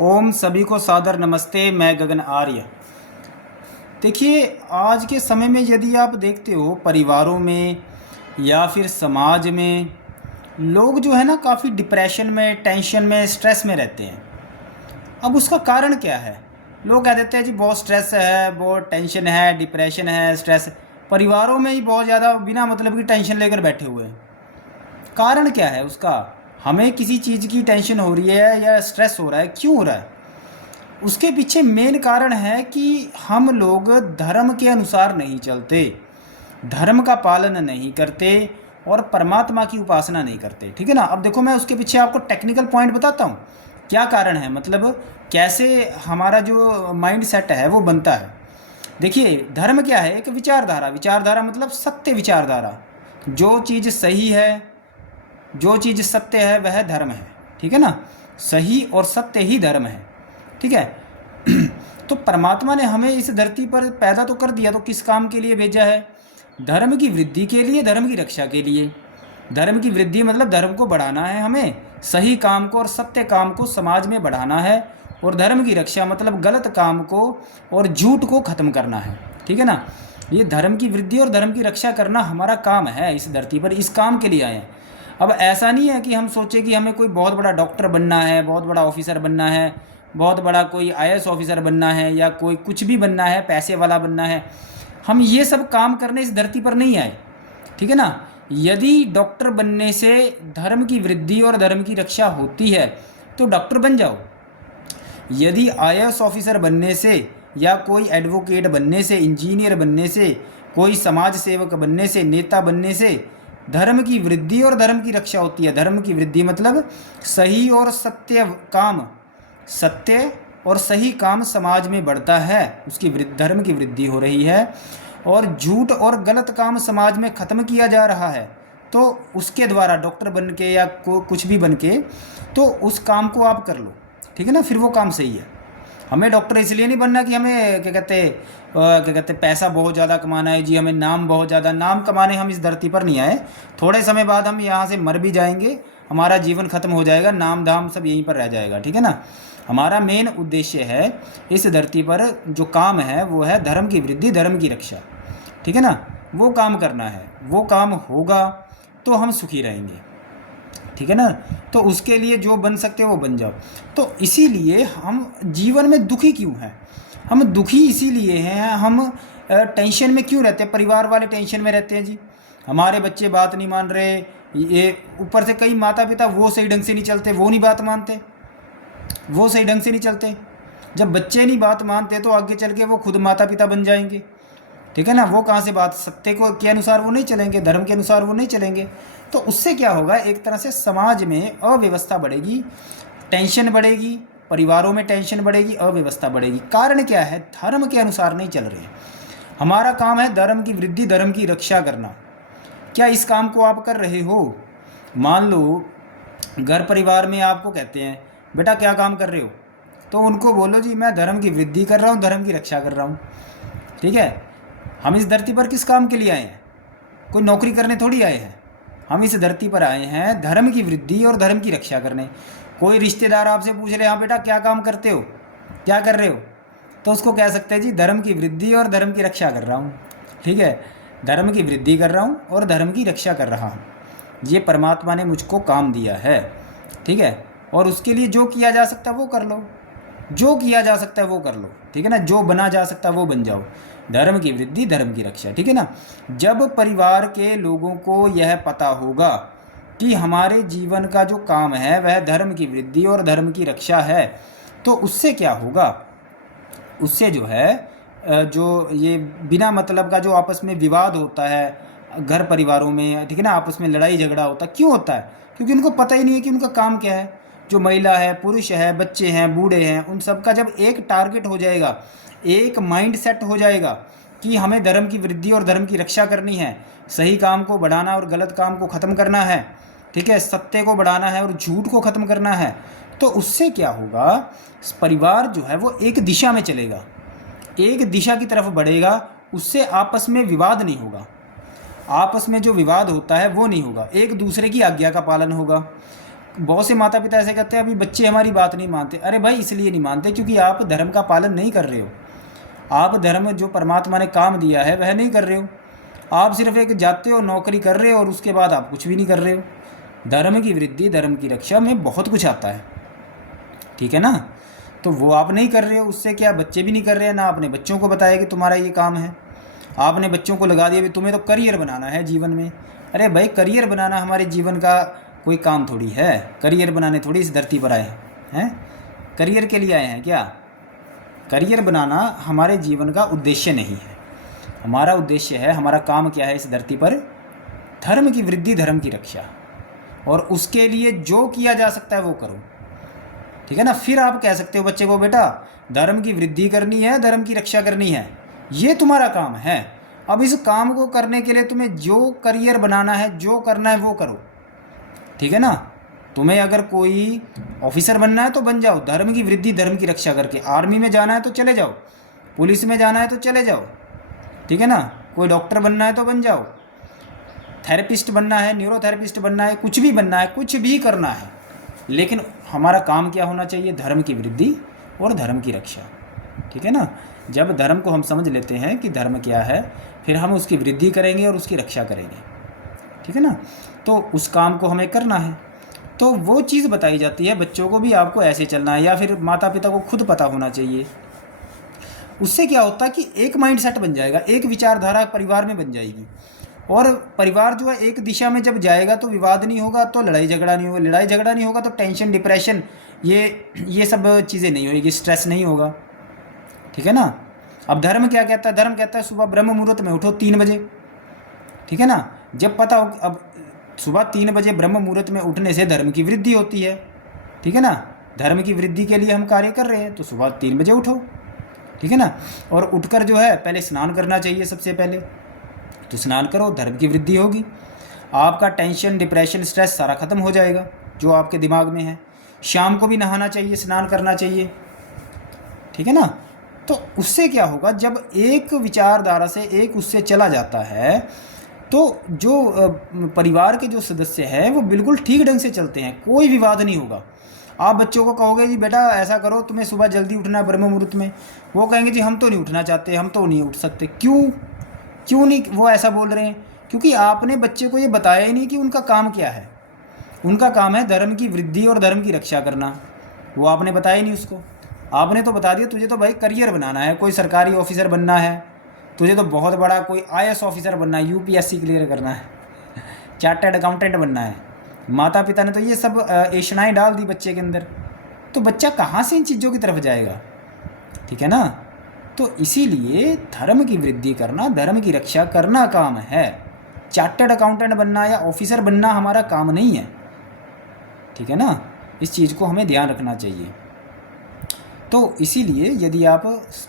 ओम सभी को सादर नमस्ते। मैं गगन आर्य। देखिए, आज के समय में यदि आप देखते हो परिवारों में या फिर समाज में लोग जो है ना काफ़ी डिप्रेशन में, टेंशन में, स्ट्रेस में रहते हैं। अब उसका कारण क्या है? लोग कह देते हैं जी बहुत स्ट्रेस है, बहुत टेंशन है, डिप्रेशन है, स्ट्रेस। परिवारों में ही बहुत ज़्यादा बिना मतलब की टेंशन लेकर बैठे हुए हैं। कारण क्या है उसका? हमें किसी चीज़ की टेंशन हो रही है या स्ट्रेस हो रहा है, क्यों हो रहा है? उसके पीछे मेन कारण है कि हम लोग धर्म के अनुसार नहीं चलते, धर्म का पालन नहीं करते और परमात्मा की उपासना नहीं करते। ठीक है ना? अब देखो, मैं उसके पीछे आपको टेक्निकल पॉइंट बताता हूँ क्या कारण है, मतलब कैसे हमारा जो माइंड सेट है वो बनता है। देखिए, धर्म क्या है? एक विचारधारा। विचारधारा मतलब सत्य विचारधारा। जो चीज़ सही है, जो चीज़ सत्य है वह धर्म है। ठीक है ना? सही और सत्य ही धर्म है। ठीक है। तो परमात्मा ने हमें इस धरती पर पैदा तो कर दिया, तो किस काम के लिए भेजा है? धर्म की वृद्धि के लिए, धर्म की रक्षा के लिए। धर्म की वृद्धि मतलब धर्म को बढ़ाना है, हमें सही काम को और सत्य काम को समाज में बढ़ाना है। और धर्म की रक्षा मतलब गलत काम को और झूठ को ख़त्म करना है। ठीक है ना? ये धर्म की वृद्धि और धर्म की रक्षा करना हमारा काम है इस धरती पर। इस काम के लिए आए हैं। अब ऐसा नहीं है कि हम सोचें कि हमें कोई बहुत बड़ा डॉक्टर बनना है, बहुत बड़ा ऑफिसर बनना है, बहुत बड़ा कोई आईएएस ऑफिसर बनना है, या कोई कुछ भी बनना है, पैसे वाला बनना है। हम ये सब काम करने इस धरती पर नहीं आए। ठीक है ना? यदि डॉक्टर बनने से धर्म की वृद्धि और धर्म की रक्षा होती है तो डॉक्टर बन जाओ। यदि आईएएस ऑफिसर बनने से या कोई एडवोकेट बनने से, इंजीनियर बनने से, कोई समाज सेवक बनने से, नेता बनने से धर्म की वृद्धि और धर्म की रक्षा होती है। धर्म की वृद्धि मतलब सही और सत्य काम, सत्य और सही काम समाज में बढ़ता है, उसकी धर्म की वृद्धि हो रही है। और झूठ और गलत काम समाज में ख़त्म किया जा रहा है। तो उसके द्वारा डॉक्टर बन के या कुछ भी बन के, तो उस काम को आप कर लो। ठीक है ना? फिर वो काम सही है। हमें डॉक्टर इसलिए नहीं बनना कि हमें क्या कहते पैसा बहुत ज़्यादा कमाना है जी, हमें नाम बहुत ज़्यादा। नाम कमाने हम इस धरती पर नहीं आए। थोड़े समय बाद हम यहाँ से मर भी जाएंगे, हमारा जीवन खत्म हो जाएगा, नाम धाम सब यहीं पर रह जाएगा। ठीक है ना? हमारा मेन उद्देश्य है इस धरती पर जो काम है वो है धर्म की वृद्धि, धर्म की रक्षा। ठीक है ना? वो काम करना है। वो काम होगा तो हम सुखी रहेंगे। ठीक है ना? तो उसके लिए जो बन सकते हो वो बन जाओ। तो इसीलिए हम जीवन में दुखी क्यों हैं? हम दुखी इसीलिए हैं, हम टेंशन में क्यों रहते हैं? परिवार वाले टेंशन में रहते हैं जी, हमारे बच्चे बात नहीं मान रहे। ये ऊपर से कई माता पिता वो सही ढंग से नहीं चलते, वो नहीं बात मानते, वो सही ढंग से नहीं चलते। जब बच्चे नहीं बात मानते तो आगे चल के वो खुद माता पिता बन जाएंगे। ठीक है ना? वो कहाँ से बात, सत्य को के अनुसार वो नहीं चलेंगे, धर्म के अनुसार वो नहीं चलेंगे। तो उससे क्या होगा? एक तरह से समाज में अव्यवस्था बढ़ेगी, टेंशन बढ़ेगी, परिवारों में टेंशन बढ़ेगी, अव्यवस्था बढ़ेगी। कारण क्या है? धर्म के अनुसार नहीं चल रहे। हमारा काम है धर्म की वृद्धि, धर्म की रक्षा करना। क्या इस काम को आप कर रहे हो? मान लो घर परिवार में आपको कहते हैं बेटा क्या काम कर रहे हो, तो उनको बोलो जी मैं धर्म की वृद्धि कर रहा हूँ, धर्म की रक्षा कर रहा हूँ। ठीक है? हम इस धरती पर किस काम के लिए आए हैं? कोई नौकरी करने थोड़ी आए हैं। हम इस धरती पर आए हैं धर्म की वृद्धि और धर्म की रक्षा करने। कोई रिश्तेदार आपसे पूछ ले, हाँ बेटा क्या काम करते हो, क्या कर रहे हो, तो उसको कह सकते हैं जी धर्म की वृद्धि और धर्म की रक्षा कर रहा हूँ। ठीक है? धर्म की वृद्धि कर रहा हूँ और धर्म की रक्षा कर रहा हूँ। ये परमात्मा ने मुझको काम दिया है। ठीक है? और उसके लिए जो किया जा सकता है वो कर लो, जो किया जा सकता है वो कर लो। ठीक है ना? जो बना जा सकता है वो बन जाओ। धर्म की वृद्धि, धर्म की रक्षा। ठीक है ना? जब परिवार के लोगों को यह पता होगा कि हमारे जीवन का जो काम है वह धर्म की वृद्धि और धर्म की रक्षा है, तो उससे क्या होगा? उससे जो है जो ये बिना मतलब का जो आपस में विवाद होता है घर परिवारों में, ठीक है ना, आपस में लड़ाई झगड़ा होता है, क्यों होता है? क्योंकि उनको पता ही नहीं है कि उनका काम क्या है। जो महिला है, पुरुष है, बच्चे हैं, बूढ़े हैं, उन सब का जब एक टारगेट हो जाएगा, एक माइंड सेट हो जाएगा कि हमें धर्म की वृद्धि और धर्म की रक्षा करनी है, सही काम को बढ़ाना और गलत काम को ख़त्म करना है, ठीक है, सत्य को बढ़ाना है और झूठ को ख़त्म करना है, तो उससे क्या होगा? परिवार जो है वो एक दिशा में चलेगा, एक दिशा की तरफ बढ़ेगा। उससे आपस में विवाद नहीं होगा, आपस में जो विवाद होता है वो नहीं होगा, एक दूसरे की आज्ञा का पालन होगा। बहुत से माता पिता ऐसे कहते हैं अभी बच्चे हमारी बात नहीं मानते। अरे भाई इसलिए नहीं मानते क्योंकि आप धर्म का पालन नहीं कर रहे हो। आप धर्म जो परमात्मा ने काम दिया है वह नहीं कर रहे हो। आप सिर्फ एक जाते हो, नौकरी कर रहे हो और उसके बाद आप कुछ भी नहीं कर रहे हो। धर्म की वृद्धि, धर्म की रक्षा में बहुत कुछ आता है, ठीक है ना। तो वो आप नहीं कर रहे हो, उससे क्या बच्चे भी नहीं कर रहे हैं, ना आपने बच्चों को बताया कि तुम्हारा ये काम है। आपने बच्चों को लगा दिया भी तुम्हें तो करियर बनाना है जीवन में। अरे भाई करियर बनाना हमारे जीवन का कोई काम थोड़ी है। करियर बनाने थोड़ी इस धरती पर आए हैं। करियर के लिए आए हैं क्या? करियर बनाना हमारे जीवन का उद्देश्य नहीं है। हमारा उद्देश्य है, हमारा काम क्या है इस धरती पर? धर्म की वृद्धि, धर्म की रक्षा, और उसके लिए जो किया जा सकता है वो करो, ठीक है ना। फिर आप कह सकते हो बच्चे को बेटा धर्म की वृद्धि करनी है, धर्म की रक्षा करनी है, ये तुम्हारा काम है। अब इस काम को करने के लिए तुम्हें जो करियर बनाना है, जो करना है वो करो, ठीक है ना। तुम्हें अगर कोई ऑफिसर बनना है तो बन जाओ, धर्म की वृद्धि, धर्म की रक्षा करके। आर्मी में जाना है तो चले जाओ, पुलिस में जाना है तो चले जाओ, ठीक है ना। कोई डॉक्टर बनना है तो बन जाओ, थेरेपिस्ट बनना है, न्यूरोथेरेपिस्ट बनना है, कुछ भी बनना है, कुछ भी करना है, लेकिन हमारा काम क्या होना चाहिए? धर्म की वृद्धि और धर्म की रक्षा, ठीक है ना। जब धर्म को हम समझ लेते हैं कि धर्म क्या है, फिर हम उसकी वृद्धि करेंगे और उसकी रक्षा करेंगे, ठीक है ना। तो उस काम को हमें करना है, तो वो चीज़ बताई जाती है बच्चों को भी आपको ऐसे चलना है, या फिर माता पिता को खुद पता होना चाहिए। उससे क्या होता है कि एक माइंडसेट बन जाएगा, एक विचारधारा परिवार में बन जाएगी, और परिवार जो है एक दिशा में जब जाएगा तो विवाद नहीं होगा, तो लड़ाई झगड़ा नहीं होगा, लड़ाई झगड़ा नहीं होगा तो टेंशन, डिप्रेशन, ये सब चीज़ें नहीं होगी, स्ट्रेस नहीं होगा, ठीक है ना। अब धर्म क्या कहता है? धर्म कहता है सुबह ब्रह्म मुहूर्त में उठो 3 बजे, ठीक है ना। जब पता हो अब सुबह 3 बजे ब्रह्म मुहूर्त में उठने से धर्म की वृद्धि होती है, ठीक है ना। धर्म की वृद्धि के लिए हम कार्य कर रहे हैं तो सुबह 3 बजे उठो, ठीक है ना। और उठकर जो है पहले स्नान करना चाहिए सबसे पहले, तो स्नान करो, धर्म की वृद्धि होगी। आपका टेंशन, डिप्रेशन, स्ट्रेस सारा ख़त्म हो जाएगा जो आपके दिमाग में है। शाम को भी नहाना चाहिए, स्नान करना चाहिए, ठीक है ना। तो उससे क्या होगा, जब एक विचारधारा से एक उससे चला जाता है तो जो परिवार के जो सदस्य हैं वो बिल्कुल ठीक ढंग से चलते हैं, कोई विवाद नहीं होगा। आप बच्चों को कहोगे जी बेटा ऐसा करो, तुम्हें सुबह जल्दी उठना है ब्रह्म मुहूर्त में, वो कहेंगे जी हम तो नहीं उठना चाहते, हम तो नहीं उठ सकते। क्यों नहीं वो ऐसा बोल रहे हैं? क्योंकि आपने बच्चे को ये बताया ही नहीं कि उनका काम क्या है। उनका काम है धर्म की वृद्धि और धर्म की रक्षा करना, वो आपने बताया ही नहीं उसको। आपने तो बता दिया तुझे तो भाई करियर बनाना है, कोई सरकारी ऑफिसर बनना है, तुझे तो बहुत बड़ा कोई आईएएस ऑफिसर बनना है, यूपीएससी क्लियर करना है, चार्टर्ड अकाउंटेंट बनना है। माता पिता ने तो ये सब एशनाएँ डाल दी बच्चे के अंदर, तो बच्चा कहाँ से इन चीज़ों की तरफ जाएगा, ठीक है ना। तो इसीलिए धर्म की वृद्धि करना, धर्म की रक्षा करना काम है। चार्टर्ड अकाउंटेंट बनना या ऑफिसर बनना हमारा काम नहीं है, ठीक है ना। इस चीज़ को हमें ध्यान रखना चाहिए। तो इसीलिए यदि आप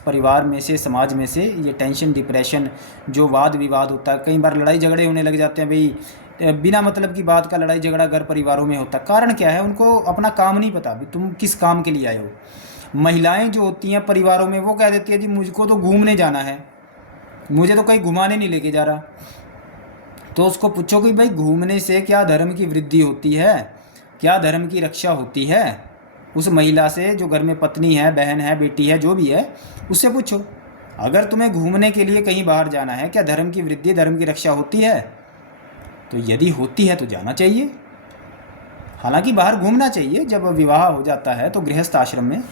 परिवार में से, समाज में से ये टेंशन, डिप्रेशन, जो वाद विवाद होता है, कई बार लड़ाई झगड़े होने लग जाते हैं भाई, बिना मतलब की बात का लड़ाई झगड़ा घर परिवारों में होता है। कारण क्या है? उनको अपना काम नहीं पता भी तुम किस काम के लिए आए हो। महिलाएं जो होती हैं परिवारों में वो कह देती है जी मुझको तो घूमने जाना है, मुझे तो कहीं घुमाने नहीं लेके जा रहा। तो उसको पूछो कि भाई घूमने से क्या धर्म की वृद्धि होती है, क्या धर्म की रक्षा होती है? उस महिला से जो घर में पत्नी है, बहन है, बेटी है, जो भी है, उससे पूछो। अगर तुम्हें घूमने के लिए कहीं बाहर जाना है, क्या धर्म की वृद्धि, धर्म की रक्षा होती है? तो यदि होती है तो जाना चाहिए। हालांकि बाहर घूमना चाहिए, जब विवाह हो जाता है तो गृहस्थ आश्रम में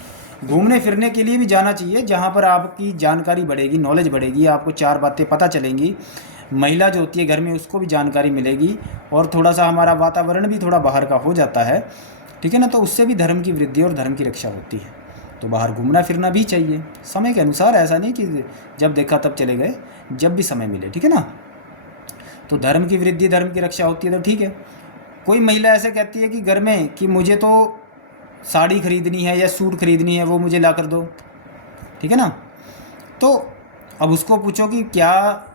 घूमने फिरने के लिए भी जाना चाहिए, जहाँ पर आपकी जानकारी बढ़ेगी, नॉलेज बढ़ेगी, आपको 4 बातें पता चलेंगी। महिला जो होती है घर में उसको भी जानकारी मिलेगी, और थोड़ा सा हमारा वातावरण भी थोड़ा बाहर का हो जाता है, ठीक है ना। तो उससे भी धर्म की वृद्धि और धर्म की रक्षा होती है। तो बाहर घूमना फिरना भी चाहिए समय के अनुसार, ऐसा नहीं कि जब देखा तब चले गए, जब भी समय मिले, ठीक है ना। तो धर्म की वृद्धि, धर्म की रक्षा होती है तो ठीक है। कोई महिला ऐसे कहती है कि घर में कि मुझे तो साड़ी खरीदनी है या सूट खरीदनी है, वो मुझे ला कर दो, ठीक है ना। तो अब उसको पूछो कि क्या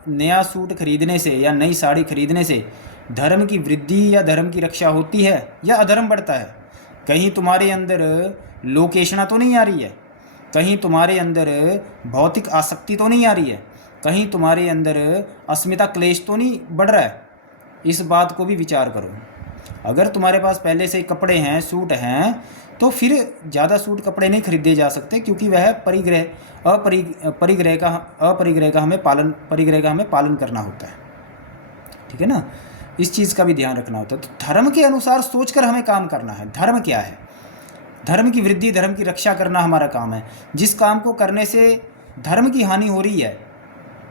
नया सूट खरीदने से या नई साड़ी खरीदने से धर्म की वृद्धि या धर्म की रक्षा होती है या अधर्म बढ़ता है? कहीं तुम्हारे अंदर लोकेशना तो नहीं आ रही है, कहीं तुम्हारे अंदर भौतिक आसक्ति तो नहीं आ रही है, कहीं तुम्हारे अंदर अस्मिता क्लेश तो नहीं बढ़ रहा है? इस बात को भी विचार करो। अगर तुम्हारे पास पहले से कपड़े हैं, सूट हैं, तो फिर ज़्यादा सूट कपड़े नहीं खरीदे जा सकते, क्योंकि वह परिग्रह का हमें पालन करना होता है। ठीक है ना, इस चीज़ का भी ध्यान रखना होता है। तो धर्म के अनुसार सोचकर हमें काम करना है। धर्म क्या है? धर्म की वृद्धि, धर्म की रक्षा करना हमारा काम है। जिस काम को करने से धर्म की हानि हो रही है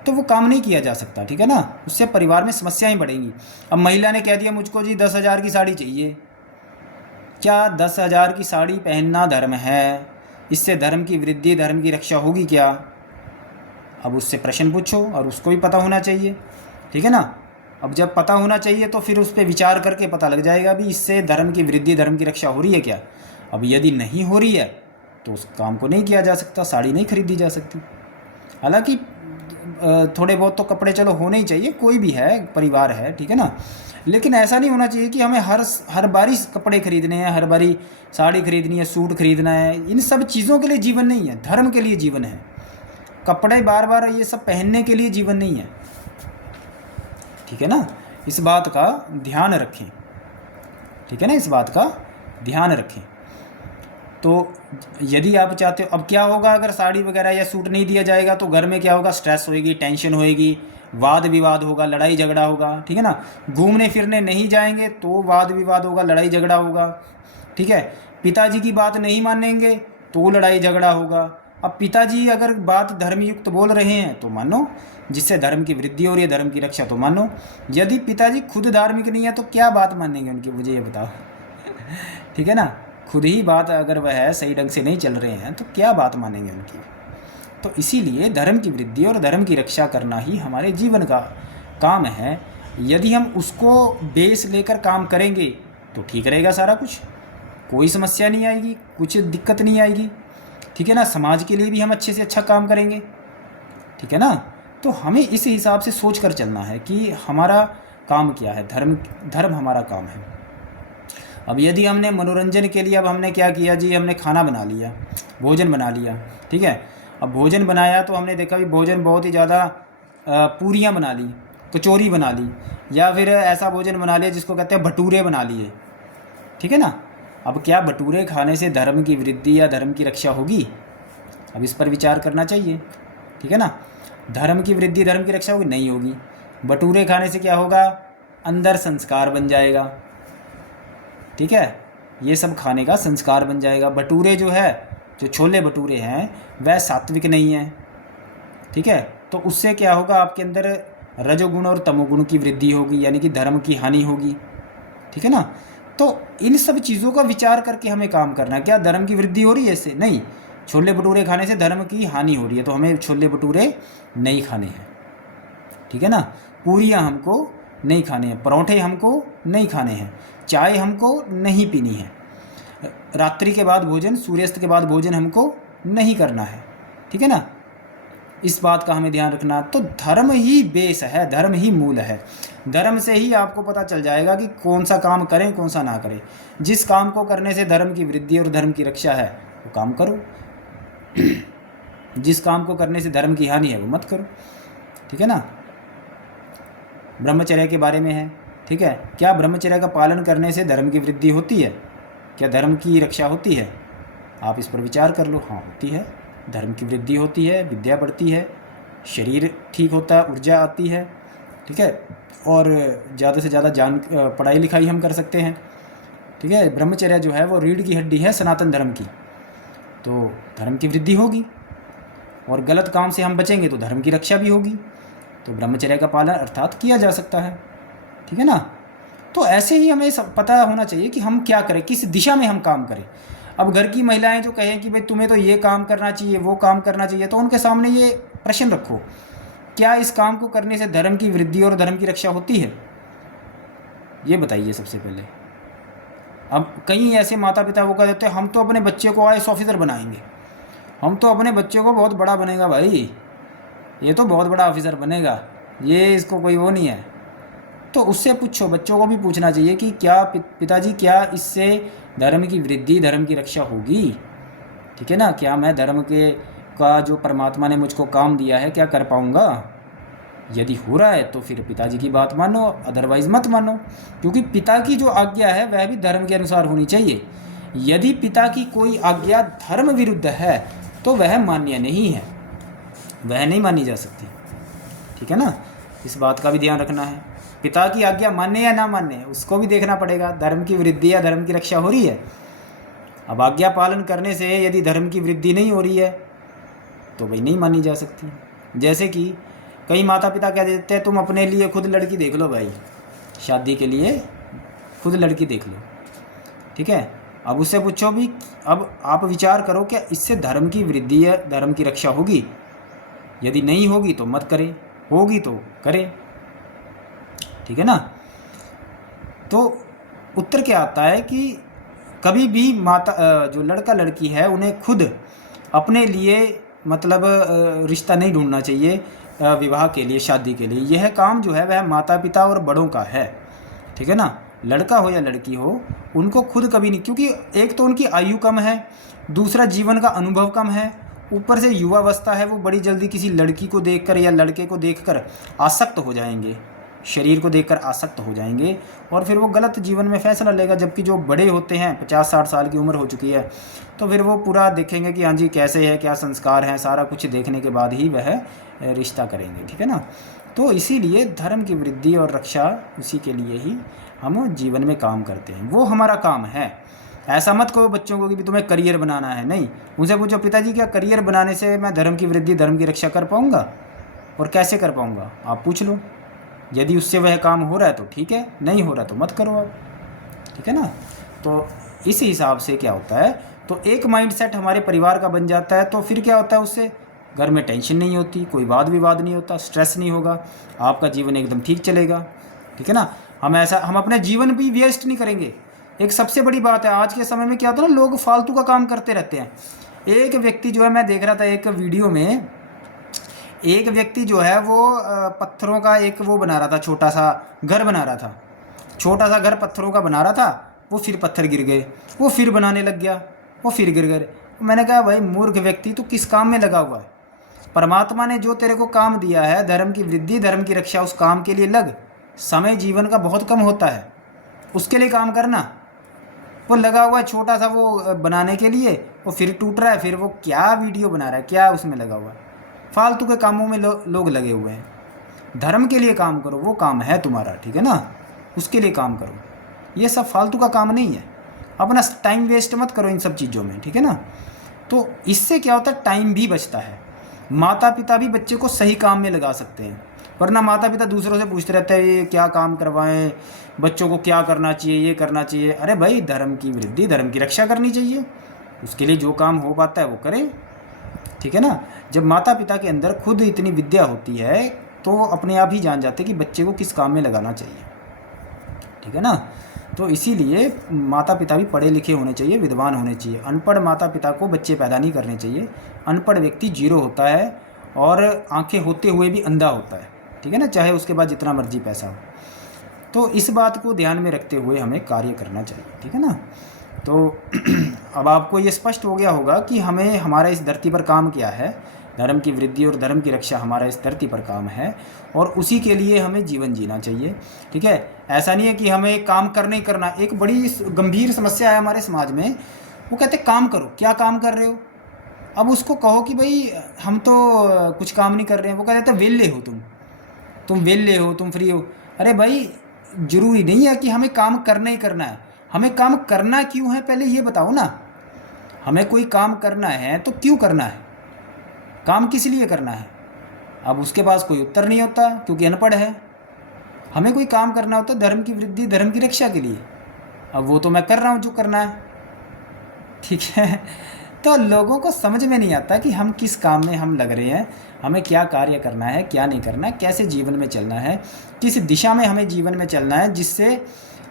तो वो काम नहीं किया जा सकता। ठीक है ना, उससे परिवार में समस्याएं बढ़ेंगी। अब महिला ने कह दिया मुझको जी 10,000 की साड़ी चाहिए, क्या 10,000 की साड़ी पहनना धर्म है? इससे धर्म की वृद्धि, धर्म की रक्षा होगी क्या? अब उससे प्रश्न पूछो, और उसको भी पता होना चाहिए। ठीक है ना, अब जब पता होना चाहिए तो फिर उस पर विचार करके पता लग जाएगा भी इससे धर्म की वृद्धि, धर्म की रक्षा हो रही है क्या। अब यदि नहीं हो रही है तो उस काम को नहीं किया जा सकता, साड़ी नहीं खरीदी जा सकती। हालांकि थोड़े बहुत तो कपड़े चलो होने ही चाहिए, कोई भी है, परिवार है, ठीक है ना, लेकिन ऐसा नहीं होना चाहिए कि हमें हर बारी कपड़े खरीदने हैं, हर बारी साड़ी खरीदनी है, सूट खरीदना है। इन सब चीज़ों के लिए जीवन नहीं है, धर्म के लिए जीवन है। कपड़े बार बार ये सब पहनने के लिए जीवन नहीं है। ठीक है ना, इस बात का ध्यान रखें। ठीक है ना, इस बात का ध्यान रखें। तो यदि आप चाहते हो, अब क्या होगा अगर साड़ी वगैरह या सूट नहीं दिया जाएगा तो घर में क्या होगा? स्ट्रेस होएगी, टेंशन होएगी, वाद विवाद होगा, लड़ाई झगड़ा होगा। ठीक है ना, घूमने फिरने नहीं जाएंगे तो वाद विवाद होगा, लड़ाई झगड़ा होगा। ठीक है, पिताजी की बात नहीं मानेंगे तो लड़ाई झगड़ा होगा। अब पिताजी अगर बात धर्मयुक्त बोल रहे हैं तो मानो, जिससे धर्म की वृद्धि हो रही है, धर्म की रक्षा, तो मानो। यदि पिताजी खुद धार्मिक नहीं है तो क्या बात मानेंगे उनकी, मुझे ये बताओ। ठीक है ना, खुद ही बात अगर वह सही ढंग से नहीं चल रहे हैं तो क्या बात मानेंगे उनकी। तो इसीलिए धर्म की वृद्धि और धर्म की रक्षा करना ही हमारे जीवन का काम है। यदि हम उसको बेस लेकर काम करेंगे तो ठीक रहेगा सारा कुछ, कोई समस्या नहीं आएगी, कुछ दिक्कत नहीं आएगी। ठीक है ना, समाज के लिए भी हम अच्छे से अच्छा काम करेंगे। ठीक है ना, तो हमें इस हिसाब से सोच कर चलना है कि हमारा काम क्या है। धर्म हमारा काम है। अब यदि हमने मनोरंजन के लिए, अब हमने क्या किया जी, हमने खाना बना लिया, भोजन बना लिया। ठीक है, अब भोजन बनाया तो हमने देखा भी भोजन बहुत ही ज़्यादा, पूरियाँ बना ली, कचौरी बना ली, या फिर ऐसा भोजन बना लिया जिसको कहते हैं भटूरे बना लिए। ठीक है ना, अब क्या भटूरे खाने से धर्म की वृद्धि या धर्म की रक्षा होगी? अब इस पर विचार करना चाहिए। ठीक है ना, धर्म की वृद्धि, धर्म की रक्षा होगी? नहीं होगी। भटूरे खाने से क्या होगा? अंदर संस्कार बन जाएगा। ठीक है, ये सब खाने का संस्कार बन जाएगा। भटूरे जो है, जो छोले भटूरे हैं, वह सात्विक नहीं है। ठीक है, तो उससे क्या होगा? आपके अंदर रजोगुण और तमोगुण की वृद्धि होगी, यानी कि धर्म की हानि होगी। ठीक है ना, तो इन सब चीज़ों का विचार करके हमें काम करना है। क्या धर्म की वृद्धि हो रही है इससे? नहीं। छोले भटूरे खाने से धर्म की हानि हो रही है, तो हमें छोले भटूरे नहीं खाने हैं। ठीक है ना, पूरियाँ हमको नहीं खाने हैं, परोठे हमको नहीं खाने हैं, चाय हमको नहीं पीनी है, रात्रि के बाद भोजन, सूर्यास्त के बाद भोजन हमको नहीं करना है। ठीक है ना, इस बात का हमें ध्यान रखना। तो धर्म ही बेस है, धर्म ही मूल है। धर्म से ही आपको पता चल जाएगा कि कौन सा काम करें, कौन सा ना करें। जिस काम को करने से धर्म की वृद्धि और धर्म की रक्षा है वो काम करो, जिस काम को करने से धर्म की हानि है वो मत करो। ठीक है ना, ब्रह्मचर्य के बारे में है। ठीक है, क्या ब्रह्मचर्य का पालन करने से धर्म की वृद्धि होती है? क्या धर्म की रक्षा होती है? आप इस पर विचार कर लो। हाँ, होती है। धर्म की वृद्धि होती है, विद्या बढ़ती है, शरीर ठीक होता है, ऊर्जा आती है। ठीक है, और ज़्यादा से ज़्यादा पढ़ाई लिखाई हम कर सकते हैं। ठीक है, ब्रह्मचर्य जो है वो रीढ़ की हड्डी है सनातन धर्म की, तो धर्म की वृद्धि होगी, और गलत काम से हम बचेंगे तो धर्म की रक्षा भी होगी। तो ब्रह्मचर्य का पालन अर्थात किया जा सकता है। ठीक है ना, तो ऐसे ही हमें सब पता होना चाहिए कि हम क्या करें, किस दिशा में हम काम करें। अब घर की महिलाएं जो कहें कि भाई तुम्हें तो ये काम करना चाहिए, वो काम करना चाहिए, तो उनके सामने ये प्रश्न रखो, क्या इस काम को करने से धर्म की वृद्धि और धर्म की रक्षा होती है? ये बताइए सबसे पहले। अब कई ऐसे माता पिता वो कह देते हैं हम तो अपने बच्चे को IAS ऑफिसर बनाएंगे, हम तो अपने बच्चे को बहुत बड़ा बनेगा, भाई ये तो बहुत बड़ा ऑफिसर बनेगा, ये इसको कोई वो नहीं है। तो उससे पूछो, बच्चों को भी पूछना चाहिए कि क्या पिताजी, क्या इससे धर्म की वृद्धि, धर्म की रक्षा होगी? ठीक है ना, क्या मैं धर्म का जो परमात्मा ने मुझको काम दिया है क्या कर पाऊँगा? यदि हो रहा है तो फिर पिताजी की बात मानो, अदरवाइज़ मत मानो, क्योंकि पिता की जो आज्ञा है वह भी धर्म के अनुसार होनी चाहिए। यदि पिता की कोई आज्ञा धर्म विरुद्ध है तो वह मान्य नहीं है, वह नहीं मानी जा सकती। ठीक है ना, इस बात का भी ध्यान रखना है। पिता की आज्ञा माने या ना माने उसको भी देखना पड़ेगा, धर्म की वृद्धि या धर्म की रक्षा हो रही है। अब आज्ञा पालन करने से यदि धर्म की वृद्धि नहीं हो रही है तो भाई नहीं मानी जा सकती। जैसे कि कई माता पिता कह देते हैं तुम अपने लिए खुद लड़की देख लो भाई, शादी के लिए खुद लड़की देख लो। ठीक है, अब उससे पूछो भी, अब आप विचार करो क्या इससे धर्म की वृद्धि या धर्म की रक्षा होगी? यदि नहीं होगी तो मत करें, होगी तो करें। ठीक है ना, तो उत्तर क्या आता है कि कभी भी जो लड़का लड़की है उन्हें खुद अपने लिए मतलब रिश्ता नहीं ढूंढना चाहिए विवाह के लिए, शादी के लिए। यह काम जो है वह माता पिता और बड़ों का है। ठीक है ना, लड़का हो या लड़की हो उनको खुद कभी नहीं, क्योंकि एक तो उनकी आयु कम है, दूसरा जीवन का अनुभव कम है, ऊपर से युवावस्था है, वो बड़ी जल्दी किसी लड़की को देखकर या लड़के को देखकर आसक्त हो जाएंगे, शरीर को देखकर आसक्त हो जाएंगे और फिर वो गलत जीवन में फैसला लेगा। जबकि जो बड़े होते हैं 50-60 साल की उम्र हो चुकी है तो फिर वो पूरा देखेंगे कि हाँ जी कैसे है, क्या संस्कार हैं, सारा कुछ देखने के बाद ही वह रिश्ता करेंगे। ठीक है ना, तो इसीलिए धर्म की वृद्धि और रक्षा उसी के लिए ही हम जीवन में काम करते हैं, वो हमारा काम है। ऐसा मत कहो बच्चों को कि तुम्हें करियर बनाना है, नहीं, उनसे पूछो पिताजी क्या करियर बनाने से मैं धर्म की वृद्धि धर्म की रक्षा कर पाऊँगा और कैसे कर पाऊँगा, आप पूछ लो। यदि उससे वह काम हो रहा है तो ठीक है, नहीं हो रहा तो मत करो आप। ठीक है ना, तो इस हिसाब से क्या होता है, तो एक माइंडसेट हमारे परिवार का बन जाता है तो फिर क्या होता है, उससे घर में टेंशन नहीं होती, कोई वाद विवाद नहीं होता, स्ट्रेस नहीं होगा, आपका जीवन एकदम ठीक चलेगा। ठीक है ना, हम अपने जीवन भी वेस्ट नहीं करेंगे। एक सबसे बड़ी बात है आज के समय में क्या होता है ना, लोग फालतू का काम करते रहते हैं। एक व्यक्ति जो है, मैं देख रहा था एक वीडियो में, एक व्यक्ति जो है वो पत्थरों का एक वो बना रहा था, छोटा सा घर बना रहा था, छोटा सा घर पत्थरों का बना रहा था, वो फिर पत्थर गिर गए, वो फिर बनाने लग गया, वो फिर गिर गए। मैंने कहा भाई मूर्ख व्यक्ति, तू किस काम में लगा हुआ है? परमात्मा ने जो तेरे को काम दिया है धर्म की वृद्धि धर्म की रक्षा, उस काम के लिए लग। समय जीवन का बहुत कम होता है, उसके लिए काम करना। वो लगा हुआ है छोटा सा वो बनाने के लिए, वो फिर टूट रहा है, फिर वो क्या वीडियो बना रहा है, क्या उसमें लगा हुआ है? फालतू के कामों में लोग लगे हुए हैं। धर्म के लिए काम करो, वो काम है तुम्हारा। ठीक है ना, उसके लिए काम करो, ये सब फालतू का काम नहीं है। अपना टाइम वेस्ट मत करो इन सब चीज़ों में। ठीक है ना, तो इससे क्या होता है, टाइम भी बचता है। माता पिता भी बच्चे को सही काम में लगा सकते हैं, वरना माता पिता दूसरों से पूछते रहते हैं ये क्या काम करवाएं, बच्चों को क्या करना चाहिए, ये करना चाहिए। अरे भाई धर्म की वृद्धि धर्म की रक्षा करनी चाहिए, उसके लिए जो काम हो पाता है वो करें। ठीक है ना, जब माता पिता के अंदर खुद इतनी विद्या होती है तो अपने आप ही जान जाते हैं कि बच्चे को किस काम में लगाना चाहिए। ठीक है ना, तो इसीलिए माता पिता भी पढ़े लिखे होने चाहिए, विद्वान होने चाहिए। अनपढ़ माता पिता को बच्चे पैदा नहीं करने चाहिए। अनपढ़ व्यक्ति जीरो होता है और आंखें होते हुए भी अंधा होता है। ठीक है ना, चाहे उसके बाद जितना मर्जी पैसा हो। तो इस बात को ध्यान में रखते हुए हमें कार्य करना चाहिए। ठीक है ना, तो अब आपको ये स्पष्ट हो गया होगा कि हमें हमारा इस धरती पर काम क्या है। धर्म की वृद्धि और धर्म की रक्षा हमारा इस धरती पर काम है और उसी के लिए हमें जीवन जीना चाहिए। ठीक है, ऐसा नहीं है कि हमें काम करना ही करना। एक बड़ी गंभीर समस्या है हमारे समाज में, वो कहते काम करो, क्या काम कर रहे हो? अब उसको कहो कि भाई हम तो कुछ काम नहीं कर रहे हैं, वो कहते हैं वेले हो तुम वेले हो, तुम फ्री हो। अरे भाई जरूरी नहीं है कि हमें काम करना ही करना है। हमें काम करना क्यों है पहले ये बताओ ना। हमें कोई काम करना है तो क्यों करना है, काम किस लिए करना है? अब उसके पास कोई उत्तर नहीं होता क्योंकि अनपढ़ है। हमें कोई काम करना होता धर्म की वृद्धि धर्म की रक्षा के लिए, अब वो तो मैं कर रहा हूँ जो करना है। ठीक है, तो लोगों को समझ में नहीं आता कि हम किस काम में हम लग रहे हैं, हमें क्या कार्य करना है, क्या नहीं करना है, कैसे जीवन में चलना है, किस दिशा में हमें जीवन में चलना है जिससे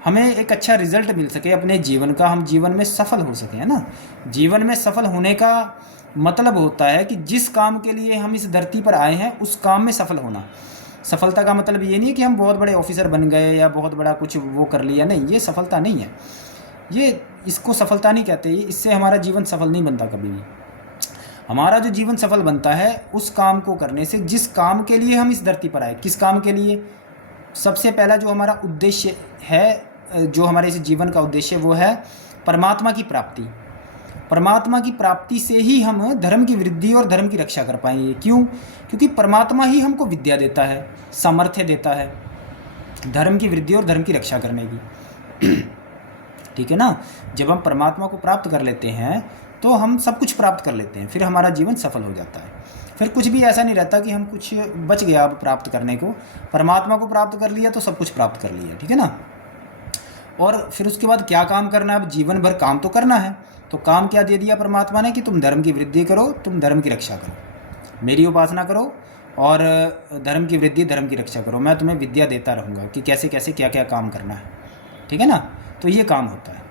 हमें एक अच्छा रिजल्ट मिल सके अपने जीवन का, हम जीवन में सफल हो सकें। है ना, जीवन में सफल होने का मतलब होता है कि जिस काम के लिए हम इस धरती पर आए हैं उस काम में सफल होना। सफलता का मतलब ये नहीं है कि हम बहुत बड़े ऑफिसर बन गए या बहुत बड़ा कुछ वो कर लिया, नहीं, ये सफलता नहीं है। ये इसको सफलता नहीं कहते, इससे हमारा जीवन सफल नहीं बनता कभी भी। हमारा जो जीवन सफल बनता है उस काम को करने से, जिस काम के लिए हम इस धरती पर आए। किस काम के लिए? सबसे पहला जो हमारा उद्देश्य है, जो हमारे इस जीवन का उद्देश्य, वो है परमात्मा की प्राप्ति। परमात्मा की प्राप्ति से ही हम धर्म की वृद्धि और धर्म की रक्षा कर पाएंगे। क्यों? क्योंकि परमात्मा ही हमको विद्या देता है, सामर्थ्य देता है धर्म की वृद्धि और धर्म की रक्षा करने की। ठीक है ना? जब हम परमात्मा को प्राप्त कर लेते हैं तो हम सब कुछ प्राप्त कर लेते हैं, फिर हमारा जीवन सफल हो जाता है। फिर कुछ भी ऐसा नहीं रहता कि हम कुछ बच गया अब प्राप्त करने को। परमात्मा को प्राप्त कर लिया तो सब कुछ प्राप्त कर लिया। ठीक है ना? और फिर उसके बाद क्या काम करना है? अब जीवन भर काम तो करना है। तो काम क्या दे दिया परमात्मा ने कि तुम धर्म की वृद्धि करो, तुम धर्म की रक्षा करो, मेरी उपासना करो और धर्म की वृद्धि धर्म की रक्षा करो। मैं तुम्हें विद्या देता रहूँगा कि कैसे कैसे क्या क्या काम करना है। ठीक है ना? तो ये काम होता है।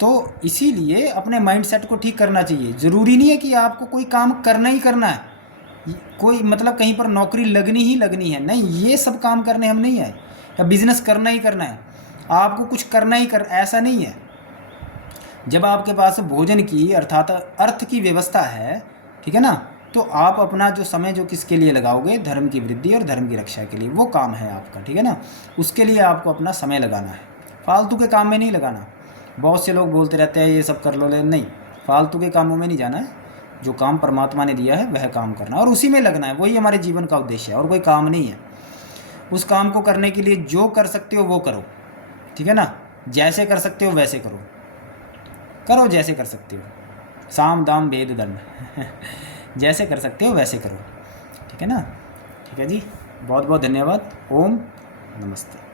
तो इसीलिए अपने माइंडसेट को ठीक करना चाहिए। ज़रूरी नहीं है कि आपको कोई काम करना ही करना है, कोई मतलब कहीं पर नौकरी लगनी ही लगनी है, नहीं। ये सब काम करने हम नहीं आए, या बिज़नेस करना ही करना है, आपको कुछ करना ही ऐसा नहीं है। जब आपके पास भोजन की अर्थात अर्थ की व्यवस्था है, ठीक है ना, तो आप अपना जो समय जो किसके लिए लगाओगे? धर्म की वृद्धि और धर्म की रक्षा के लिए। वो काम है आपका। ठीक है ना? उसके लिए आपको अपना समय लगाना है, फालतू के काम में नहीं लगाना। बहुत से लोग बोलते रहते हैं ये सब कर लो, नहीं, फालतू के कामों में नहीं जाना है। जो काम परमात्मा ने दिया है वह काम करना और उसी में लगना है। वही हमारे जीवन का उद्देश्य है और कोई काम नहीं है। उस काम को करने के लिए जो कर सकते हो वो करो। ठीक है ना? जैसे कर सकते हो वैसे करो, करो जैसे कर सकते हो। साम दाम भेद दंड जैसे कर सकते हो वैसे करो। ठीक है ना? ठीक है जी, बहुत बहुत धन्यवाद। ओम नमस्ते।